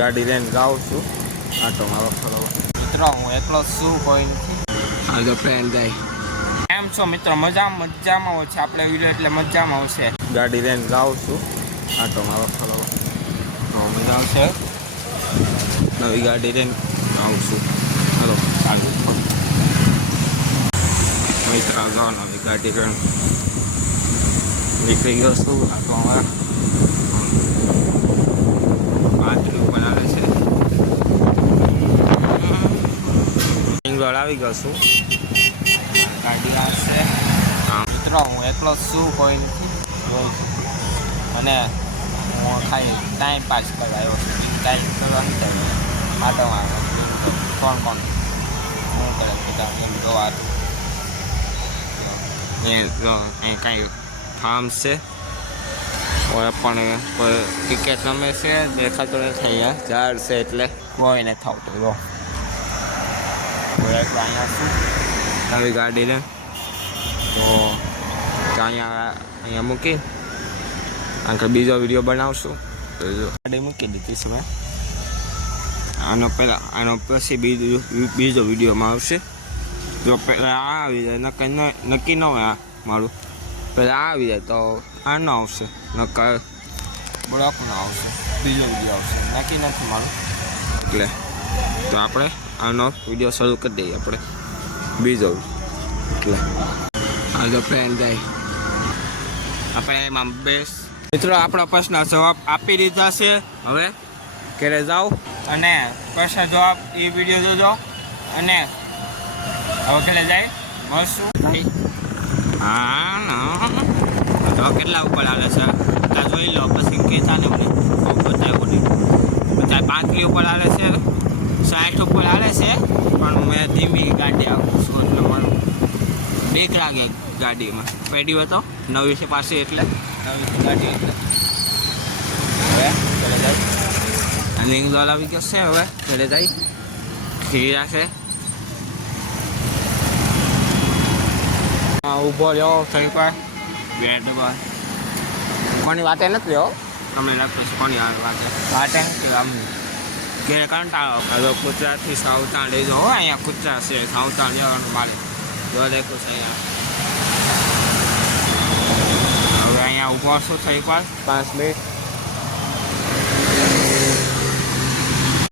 ગાડી લઈને જાઉં છું આટો મારો ફરો. મિત્રો હું એકલો છું, કોઈ નથી. આ તો ફ્રેન્ડ જાય. કેમ છો મિત્રો? મજામાં છે આપણે વિડીયો એટલે મજામાં આવશે. ગાડી લઈને જાઉં છું આટો મારો ફરો. મજા આવશે. નવી ગાડી લઈને આવું છું. હલો મિત્ર જાઓ નવી ગાડી લઈને નીકળી ગયો છું આટો અમારા. આટલું બનાવે છે ઇંગળ આવી ગયો છું. ગાડી આવશે. મિત્રો હું એકલો છું, કોઈ નથી. અને હું ખાલી ટાઈમ પાસ કરવા આવ્યો છું. ટાઈમ કરવા નથી આટો કોણ શું કરે બધા એમ જોવા. અહીં કાંઈ ફાર્મ છે પણ કોઈ ક્રિકેટ રમે છે દેખાતો નથી. અહીંયા ઝાડ છે એટલે કોઈ નથી આવતું. જો કોઈ એકલો અહીંયા શું નવી ગાડી લે તો અહીંયા મૂકી આગળ બીજો વિડીયો બનાવશું. તો જો ગાડી મૂકી દીધી છે મેં. આનો પછી બીજો વિડીયોમાં આવશે. જો પહેલાં આ આવી જાય નક્કી ન હોય આ મારું. પહેલાં આ આવી જાય તો આ ન આવશે, નક્કર બ્લોકનો આવશે, બીજો વિડીયો આવશે. નક્કી નથી મારું. એટલે તો આપણે આનો વિડીયો શરૂ કરી દઈએ આપણે બીજો. એટલે આ જો ફ્રેન્ડ જાય આપણે એમાં બેસ. મિત્રો આપણો પ્રશ્ન જવાબ આપી દીધા છે. હવે ઘરે જાઓ અને પ્રશ્ન જવાબ એ વિડીયો જોજો. અને હવે ઘરે જાય મળશું. હા તો કેટલા ઉપર હાલે છે ત્યાં જોઈ લો પછી કહેતા ને મને બતાવ્યું નહીં. 35 ઉપર હાલે છે, 60 ઉપર હાલે છે. પણ મેં ધીમી ગાડી આવું છું એટલે મારું બીક લાગે ગાડીમાં. પેઢી હોય તો નવી છે પાસે એટલે નવી ગાડી એટલે હવે ઘરે જાય. અને ઇંગ્લોલ આવી ગયો છે. હવે ઘરે જાય ખીરા છે. ઊભો રહ્યો થઈ પર બેડ પર કોની વાતે નથી રહ્યો. તમને લાગતો છે કોની વાટે કે આમ કે કંટાળો. હવે કૂતરાથી સાવધાન લેજો હો. અહીંયા કૂતરા છે, સાવધાન લેવાનું મારે જો દેખો છે અહીંયા. હવે અહીંયા ઊભો છું થઈ પર 5 મિનિટ